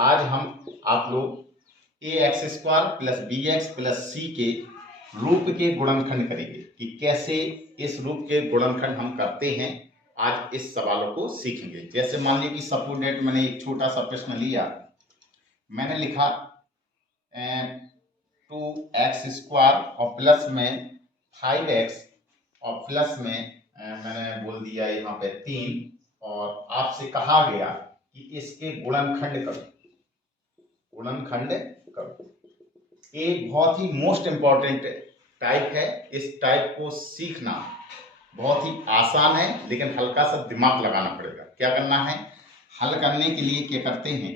आज हम आप लोग a x square plus b x plus c के रूप के गुणनखंड करेंगे कि कैसे इस रूप के गुणनखंड हम करते हैं। आज इस सवालों को सीखेंगे। जैसे मान लीजिए कि सपोनेट मैंने एक छोटा सा प्रश्न लिया, मैंने लिखा 2x² और प्लस में 5x और प्लस में मैंने बोल दिया यहाँ पे 3 और आपसे कहा गया कि इसके गुणनखंड करो। एक बहुत ही मोस्ट इंपॉर्टेंट टाइप है। इस टाइप को सीखना बहुत ही आसान है, लेकिन हल्का सा दिमाग लगाना पड़ेगा। क्या करना है, हल करने के लिए क्या करते हैं,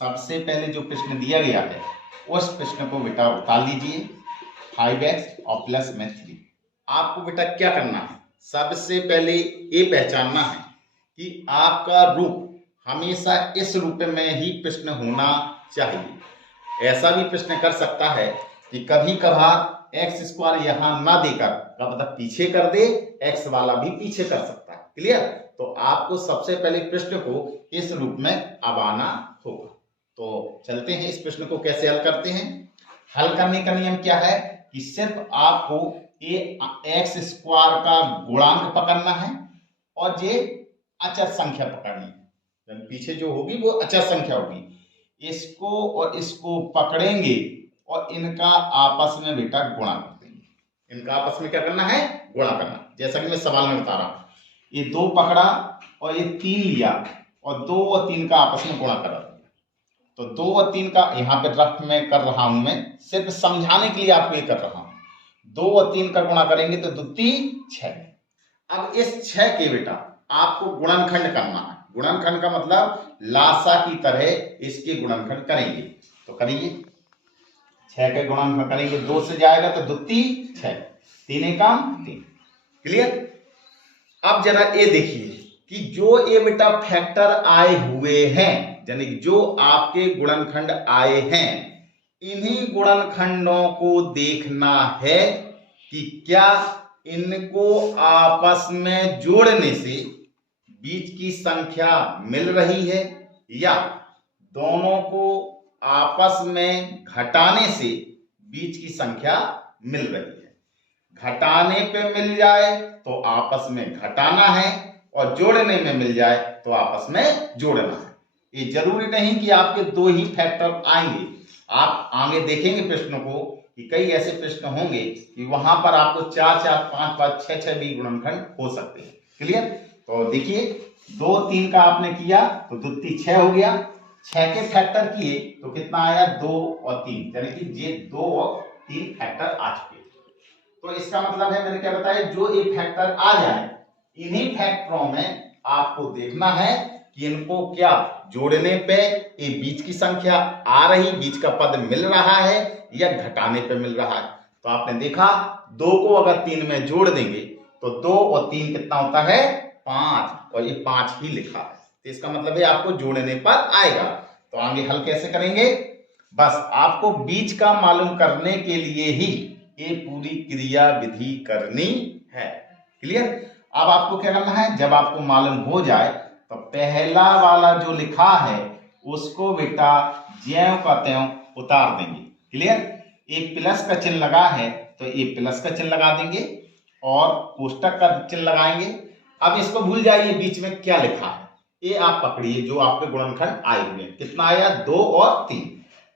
सबसे पहले जो प्रश्न दिया गया है उस प्रश्न को बेटा उतार लीजिए 5x और प्लस में 3। आपको बेटा क्या करना है, सबसे पहले ये पहचानना है कि आपका रूप हमेशा इस रूप में ही प्रश्न होना चाहिए। ऐसा भी प्रश्न कर सकता है कि कभी कभार x² यहां ना देकर मतलब पीछे कर दे, x वाला भी पीछे कर सकता है। क्लियर? तो आपको सबसे पहले प्रश्न को इस रूप में अब आना होगा। तो चलते हैं इस प्रश्न को कैसे हल करते हैं। हल करने का नियम क्या है कि सिर्फ आपको ये x² का गुणांक पकड़ना है और ये अचर संख्या पकड़नी है। पीछे जो होगी वो अचर संख्या होगी। इसको और इसको पकड़ेंगे और इनका आपस में बेटा गुणा कर देंगे। इनका आपस में क्या करना है, गुणा करना। जैसा कि मैं सवाल में बता रहा हूं, ये 2 पकड़ा और ये 3 लिया और 2 और 3 का आपस में गुणा करा दिया। तो 2 और 3 का यहाँ पे रफ में कर रहा हूं, मैं सिर्फ समझाने के लिए आपको ये कर रहा हूं। 2 और 3 का गुणा करेंगे तो 2 3 6। अब इस 6 के बेटा आपको गुणनखंड करना है। गुणनखंड का मतलब लासा की तरह इसके गुणनखंड करेंगे। तो करिए, 6 के गुणनखंड करेंगे, 2 से जाएगा तो 2 3 6, 3 एकम 3। क्लियर? अब जरा ये देखिए कि जो ये बेटा फैक्टर आए हुए हैं, यानी जो आपके गुणनखंड आए हैं, इन्हीं गुणनखंडों को देखना है कि क्या इनको आपस में जोड़ने से बीच की संख्या मिल रही है या दोनों को आपस में घटाने से बीच की संख्या मिल रही है। घटाने पे मिल जाए तो आपस में घटाना है और जोड़ने में मिल जाए तो आपस में जोड़ना है। ये जरूरी नहीं कि आपके 2 ही फैक्टर आएंगे। आप आगे देखेंगे प्रश्नों को कि कई ऐसे प्रश्न होंगे कि वहां पर आपको 4 4 5 5 6 6 भी गुणनखंड हो सकते हैं। क्लियर? तो देखिए 2 3 का आपने किया तो 2 3 6 हो गया। 6 के फैक्टर किए तो कितना आया, 2 और 3, यानी कि ये 2 और 3 फैक्टर आ चुके। तो इसका मतलब है, मैंने क्या बताया, जो ये फैक्टर आ जाए इन्हीं फैक्टरों में आपको देखना है कि इनको क्या जोड़ने पे ये बीच की संख्या आ रही, बीच का पद मिल रहा है या घटाने पे मिल रहा है। तो आपने देखा 2 को अगर 3 में जोड़ देंगे तो 2 और 3 कितना होता है, 5, और ये 5 ही लिखा है। तो इसका मतलब है आपको जोड़ने पर आएगा। तो आगे हल कैसे करेंगे, बस आपको बीच का मालूम करने के लिए ही ये पूरी क्रिया विधि करनी है। क्लियर? अब आपको क्या करना है, जब आपको मालूम हो जाए तो पहला वाला जो लिखा है उसको बेटा ज्यों का त्यों उतार देंगे। क्लियर? एक प्लस का चिन्ह लगा है तो ये प्लस का चिन्ह लगा देंगे और कोष्टक का चिन्ह लगाएंगे। अब इसको भूल जाइए बीच में क्या लिखा है, ये आप पकड़िए जो आपके गुणनखंड आए हुए हैं। कितना आया, 2 और 3।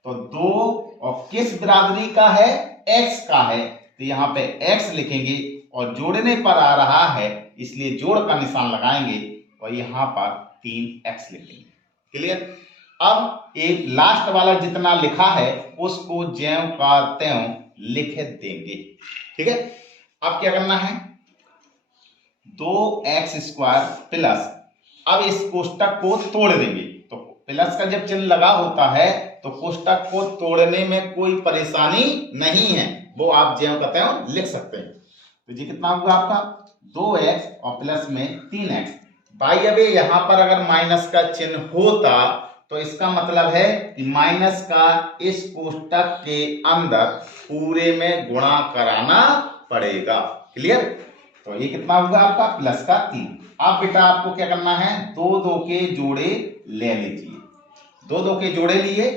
तो 2 और किस बिरादरी का है, x का है, तो यहाँ पे x लिखेंगे और जोड़ने पर आ रहा है इसलिए जोड़ का निशान लगाएंगे और यहाँ पर 3x लिखेंगे। क्लियर? अब एक लास्ट वाला जितना लिखा है उसको ज्यों का त्यों लिख देंगे। ठीक है? अब क्या करना है, 2x² प्लस, अब इस कोष्टक को तोड़ देंगे। तो प्लस का जब चिन्ह लगा होता है तो कोष्टक को तोड़ने में कोई परेशानी नहीं है, वो आप ज्यों का त्यों लिख सकते हैं। तो ये कितना होगा आपका, 2x और प्लस में 3x। भाई अब यहां पर अगर माइनस का चिन्ह होता तो इसका मतलब है कि माइनस का इस कोष्टक के अंदर पूरे में गुणा कराना पड़ेगा। क्लियर? तो ये कितना होगा आपका, प्लस का 3। अब बेटा आपको क्या करना है, 2 2 के जोड़े ले लीजिए। दो दो के जोड़े लिए,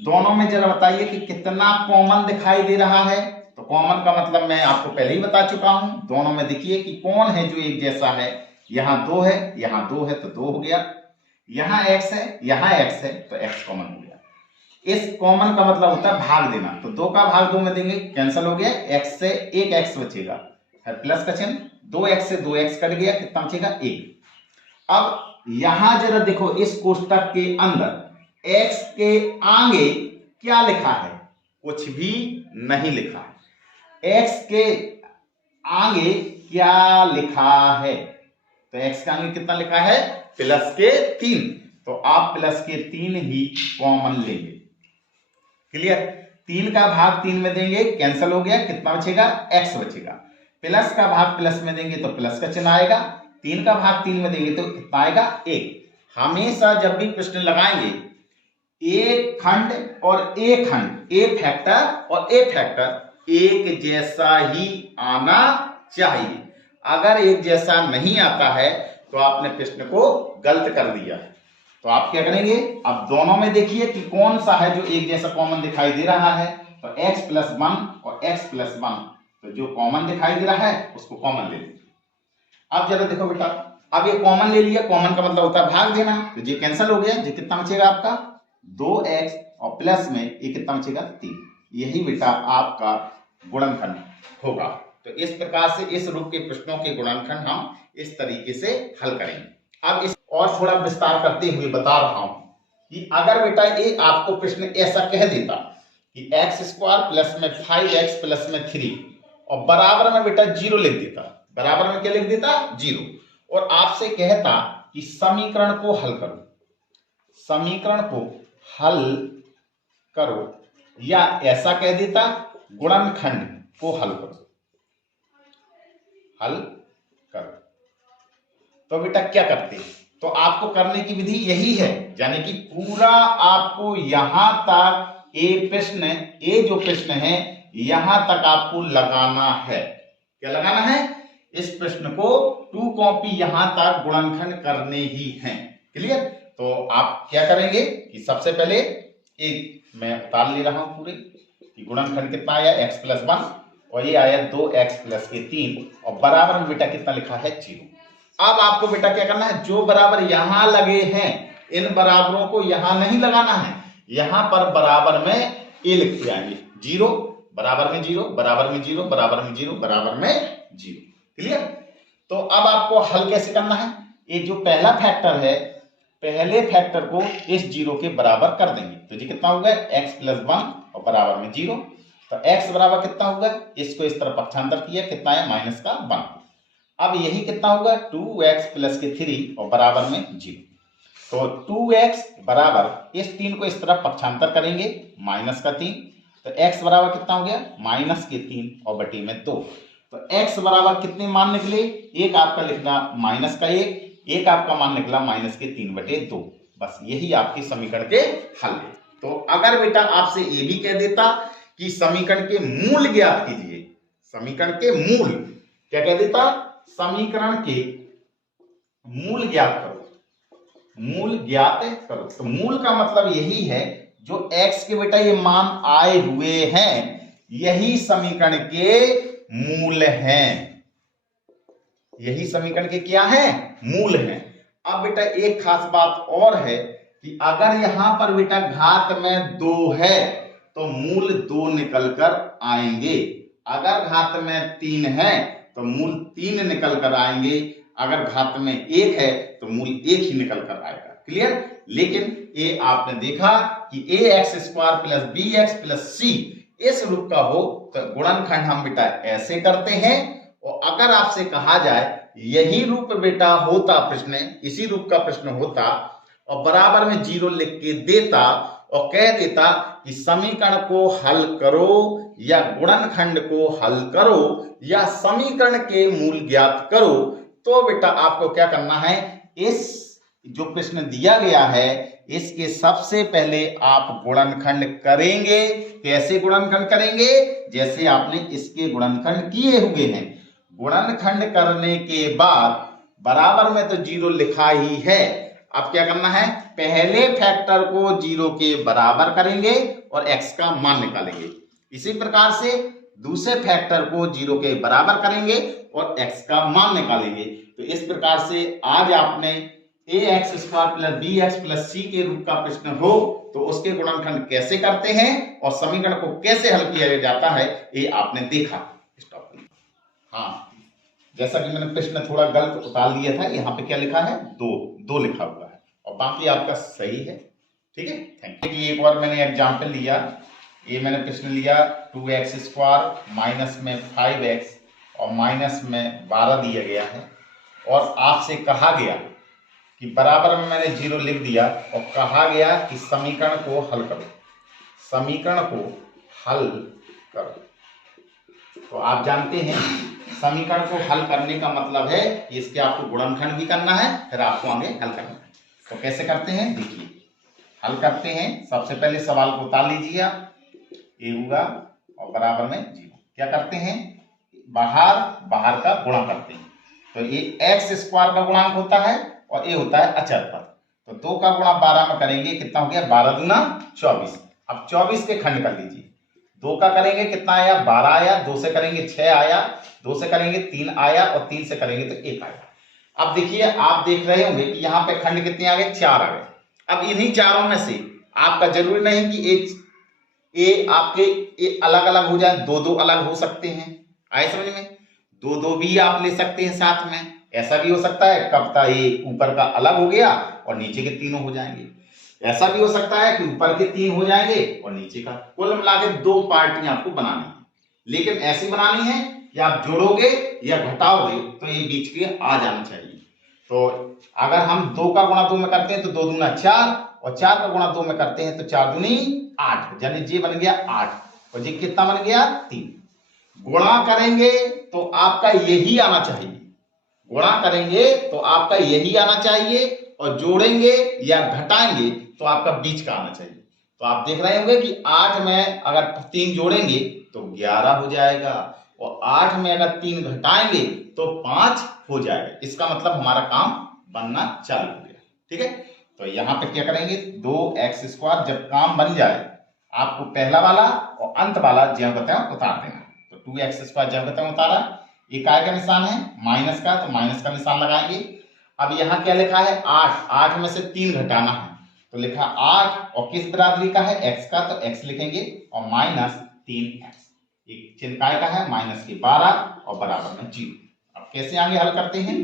दोनों में जरा बताइए कि कितना कॉमन दिखाई दे रहा है। तो कॉमन का मतलब मैं आपको पहले ही बता चुका हूं, दोनों में देखिए कि कौन है जो एक जैसा है। यहाँ 2 है, यहाँ 2 है तो 2 हो गया, यहाँ x है, यहाँ x है तो x कॉमन हो गया। इस कॉमन का मतलब होता है भाग देना, तो 2 का भाग 2 में देंगे, कैंसिल हो गया, x से एक x बचेगा, है प्लस का चिन्ह, 2x से 2x कट गया, कितना बचेगा 1। अब यहां जरा देखो इस कोष्टक के अंदर x के आगे क्या लिखा है, कुछ भी नहीं लिखा है। x के आगे क्या लिखा है, तो x के आगे कितना लिखा है, प्लस के 3, तो आप प्लस के 3 ही कॉमन लेंगे। क्लियर, 3 का भाग 3 में देंगे, कैंसिल हो गया, कितना बचेगा x बचेगा। प्लस का भाग प्लस में देंगे तो प्लस का चिन्ह आएगा, 3 का भाग 3 में देंगे तो कितना आएगा 1। हमेशा जब भी प्रश्न लगाएंगे एक खंड और एक खंड, ए फैक्टर और ए फैक्टर एक जैसा ही आना चाहिए। अगर एक जैसा नहीं आता है तो आपने प्रश्न को गलत कर दिया है। तो आप क्या करेंगे, अब दोनों में देखिए कि कौन सा है जो एक जैसा कॉमन दिखाई दे रहा है, तो x प्लस 1 और x प्लस 1, तो जो कॉमन दिखाई दे रहा है उसको कॉमन ले लीजिए। अब जरा देखो बेटा, अब ये कॉमन ले लिया, कॉमन का मतलब होता है भाग देना, तो ये कैंसिल हो गया, ये कितना बचेगा आपका 2x और प्लस में ये कितना बचेगा 3। यही बेटा आपका गुणनखंड होगा। तो इस प्रकार से इस रूप के प्रश्नों के गुणनखंड हम इस तरीके से हल करेंगे। अब इस और थोड़ा विस्तार करते हुए बता रहा हूं कि अगर बेटा ये आपको प्रश्न ऐसा कह देता कि x स्क्वायर प्लस में 5x प्लस में 3 और बराबर में बेटा 0 लिख देता, बराबर में क्या लिख देता 0, और आपसे कहता कि समीकरण को हल करो, समीकरण को हल करो, या ऐसा कह देता गुणनखंड को हल करो, हल करो, तो बेटा क्या करते, तो आपको करने की विधि यही है, यानी कि पूरा आपको यहां तक ये प्रश्न, ये जो प्रश्न है यहां तक आपको लगाना है। क्या लगाना है, इस प्रश्न को 2 कॉपी यहां तक गुणनखंड करने ही हैं। क्लियर, तो आप क्या करेंगे कि सबसे पहले एक मैं उतार ले रहा हूं पूरे कि गुणनखंड कितना आया x प्लस 1 और ये आया 2x प्लस के 3 और बराबर में बेटा कितना लिखा है 0। अब आपको बेटा क्या करना है, जो बराबर यहां लगे हैं इन बराबरों को यहां नहीं लगाना है, यहां पर बराबर में ए लिखते आएंगे, 0 बराबर में 0 बराबर में 0 बराबर में 0 बराबर में 0। क्लियर, तो अब आपको हल कैसे करना है, ये जो पहला फैक्टर है पहले फैक्टर को इस 0 के बराबर कर देंगे, तो जी कितना होगा x प्लस 1 और बराबर में 0, तो x बराबर कितना होगा, इसको इस तरफ पक्षांतर किया, कितना है माइनस का 1। अब यही कितना होगा 2x प्लस के 3 और बराबर में 0, तो 2x बराबर इस 3 को इस तरफ पक्षांतर करेंगे माइनस का 3, तो x बराबर कितना हो गया माइनस के 3 और बटे में 2, तो x बराबर कितने मान निकले, एक आपका लिखना माइनस का 1, एक आपका मान निकला माइनस के 3 बटे 2। बस यही आपके समीकरण के हल है। तो अगर बेटा आपसे ये भी कह देता कि समीकरण के मूल ज्ञात कीजिए, समीकरण के मूल क्या कह देता, समीकरण के मूल ज्ञात करो, मूल ज्ञात करो, तो मूल का मतलब यही है जो x के बेटा ये मान आए हुए हैं यही समीकरण के मूल हैं, यही समीकरण के क्या है मूल हैं। अब बेटा एक खास बात और है कि अगर यहां पर बेटा घात में 2 है तो मूल 2 निकल कर आएंगे, अगर घात में 3 है तो मूल 3 निकल कर आएंगे, अगर घात में 1 है तो मूल 1 ही निकल कर आएगा। क्लियर, लेकिन ये आपने देखा कि ax square plus bx plus c इस रूप का हो तो गुणनखंड हम बेटा ऐसे करते हैं, और अगर आपसे कहा जाए यही रूप बेटा होता प्रश्न, इसी रूप का प्रश्न होता और बराबर में 0 लिख के देता और कह देता कि समीकरण को हल करो या गुणनखंड को हल करो या समीकरण के मूल ज्ञात करो, तो बेटा आपको क्या करना है, इस जो प्रश्न दिया गया है इसके सबसे पहले आप गुणनखंड करेंगे। कैसे गुणनखंड करेंगे, जैसे आपने इसके गुणनखंड किए हुए हैं। गुणनखंड करने के बाद बराबर में तो 0 लिखा ही है, अब क्या करना है, पहले फैक्टर को 0 के बराबर करेंगे और x का मान निकालेंगे। इसी प्रकार से दूसरे फैक्टर को 0 के बराबर करेंगे और x का मान निकालेंगे। तो इस प्रकार से आज आपने ax square plus bx plus c के रूप का प्रश्न हो तो उसके गुणनखंड कैसे करते हैं और समीकरण को कैसे हल किया जाता है ये आपने देखा इस टॉपिक में। हाँ, जैसा कि मैंने प्रश्न थोड़ा गलत उतार दिया था, यहाँ पे क्या लिखा है, दो लिखा हुआ है और बाकी आपका सही है। ठीक है, थैंक यू। एक बार मैंने एग्जाम्पल लिया, ये मैंने प्रश्न लिया 2x स्क्वायर माइनस में 5x और माइनस में 12 दिया गया है और आपसे कहा गया कि बराबर में मैंने 0 लिख दिया और कहा गया कि समीकरण को हल करो, समीकरण को हल करो। तो आप जानते हैं समीकरण को हल करने का मतलब है कि इसके आपको गुणनखंड भी करना है, फिर आपको आगे हल करना है। तो कैसे करते हैं देखिए, हल करते हैं। सबसे पहले सवाल को उतार लीजिए आप, ए होगा और बराबर में 0। क्या करते हैं, बाहर का गुणा करते हैं। तो ये x स्क्वायर का गुणांक होता है और ये होता है अचर पद। तो 2 का गुणा 12 में करेंगे, कितना हो गया, 12 दूना 24। अब 24 के खंड कर लीजिए, 2 का करेंगे कितना आया, 12 आया, 2 से करेंगे 6 आया, 2 से करेंगे 3 आया और 3 से करेंगे तो 1 आया। अब देखिए, आप देख रहे होंगे कि यहाँ पे खंड कितने आ गए, 4 आ गए। अब इन्हीं चारों में से आपका जरूरी नहीं कि ये आपके ये अलग अलग हो जाए, 2 अलग हो सकते हैं। आए समझ में, 2 भी आप ले सकते हैं साथ में। ऐसा भी हो सकता है कब तक ये ऊपर का अलग हो गया और नीचे के तीनों हो जाएंगे। ऐसा भी हो सकता है कि ऊपर के 3 हो जाएंगे और नीचे का। कुल मिला के 2 पार्टियां आपको बनानी है, लेकिन ऐसी बनानी है कि आप जोड़ोगे या घटाओगे तो ये बीच के आ जाना चाहिए। तो अगर हम 2 का गुणा 2 में करते हैं तो 2 दूना 4 और 4 का गुणा 2 में करते हैं तो 4 दूनी 8, यानी ये बन गया 8 और ये कितना बन गया, 3। गुणा करेंगे तो आपका यही आना चाहिए, गुणा करेंगे तो आपका यही आना चाहिए और जोड़ेंगे या घटाएंगे तो आपका बीच का आना चाहिए। तो आप देख रहे होंगे कि 8 में अगर 3 जोड़ेंगे तो 11 हो जाएगा और 8 में अगर 3 घटाएंगे तो 5 हो जाएगा। इसका मतलब हमारा काम बनना चालू हो गया। ठीक है, तो यहाँ पे क्या करेंगे, 2x स्क्वायर जब काम बन जाए आपको पहला वाला और अंत वाला ज्यों बताया उतार देना। तो 2x स्क्वायर ज्यों बताया उतारा, ये काय का निशान है, माइनस का, तो माइनस का निशान लगाएंगे। अब यहाँ क्या लिखा है, 8 में से 3 घटाना है तो लिखा 8 और किस बराबरी का है, x का, तो x लिखेंगे और माइनस 3x, एक चिन्ह काय का है, माइनस के 12 और बराबर में 0। अब कैसे आगे हल करते हैं,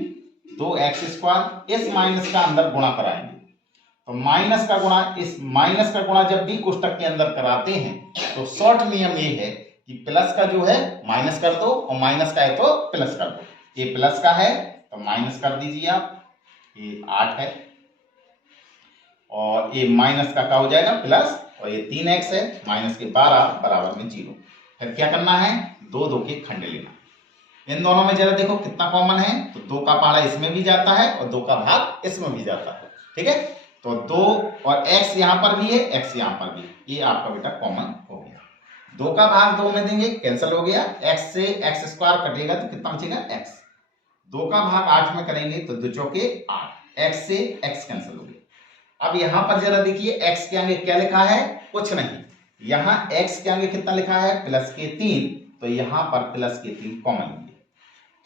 2x स्क्वायर इस माइनस का अंदर गुणा कराएंगे। तो माइनस का गुणा, इस माइनस का गुणा जब भी कोष्टक के अंदर कराते हैं तो शॉर्ट नियम ये है कि प्लस का जो है माइनस कर दो और माइनस का है तो प्लस कर दो। ये प्लस का है तो माइनस कर दीजिए आप, ये 8 है और ये माइनस का क्या हो जाएगा, प्लस, और ये 3x है, माइनस के 12 बराबर में 0। फिर क्या करना है, 2 के खंड लेना। इन दोनों में जरा देखो कितना कॉमन है, तो 2 का पहाड़ा इसमें भी जाता है और 2 का भाग इसमें भी जाता है। ठीक है, तो 2 और x यहाँ पर भी है, x यहाँ पर भी, ये आपका बेटा कॉमन हो गया। 2 का भाग 2 में देंगे, कैंसिल हो गया, x से x स्क्वायर कटेगा तो कितना बचेगा, x। 2 का भाग 8 में करेंगे तो 2 चौके 8, x से x कैंसिल हो गया। अब यहाँ पर जरा देखिए, x के आगे क्या लिखा है, कुछ नहीं। यहाँ x के आगे कितना लिखा है, प्लस के 3, तो यहाँ पर प्लस के 3 कॉमन लिए,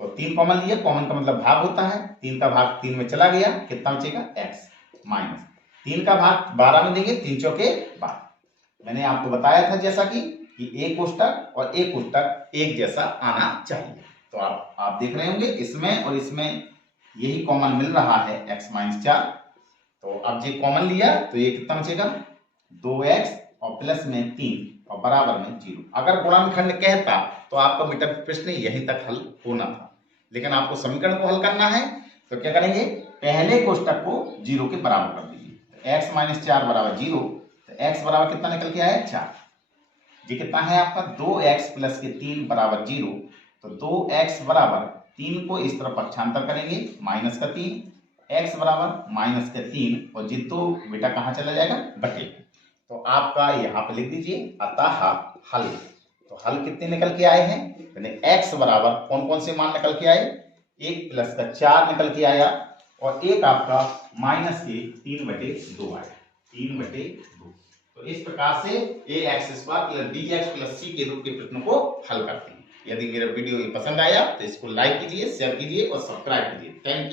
तो 3 कॉमन लिए, कॉमन का मतलब भाग होता है, 3 का भाग 3 में चला गया, कितना बचेगा, x माइनस 3 का भाग 12 में देंगे, 3 चौके 12। मैंने आपको बताया था जैसा कि एक कोष्टक और एक कोष्टक एक जैसा आना चाहिए। तो आप देख रहे होंगे इसमें और इसमें यही कॉमन मिल रहा है, x माइनस 4। तो अब ये कॉमन लिया तो ये कितना बचेगा, 2x और प्लस में 3 और बराबर में 0। अगर गुणनखंड कहता तो आपका बेटा प्रश्न यहीं तक हल होना था, लेकिन आपको समीकरण को हल करना है तो क्या करेंगे, पहले कोष्टक को 0 के बराबर कर दीजिए। x माइनस 4 बराबर 0, तो x बराबर कितना निकल के आया, 4। ये कितना है आपका, 2x प्लस के 3 बराबर 0। तो 2x बराबर 3 को इस तरफ पक्षांतर करेंगे, माइनस का 3, x बराबर माइनस का 3 और ये 2 बेटा कहाँ चला जाएगा, बटे। तो आपका यहाँ पे लिख दीजिए अतः हल। तो हल कितने निकल के आए हैं, यानी x बराबर कौन कौन से मान निकल के आए, 1 प्लस का 4 निकल के आया और एक आपका माइनस के 3/2 आया, 3/2। तो इस प्रकार से ax² + bx + c के रूप के प्रश्नों को हल करते हैं। यदि मेरा वीडियो ये पसंद आया तो इसको लाइक कीजिए, शेयर कीजिए और सब्सक्राइब कीजिए। Thank you.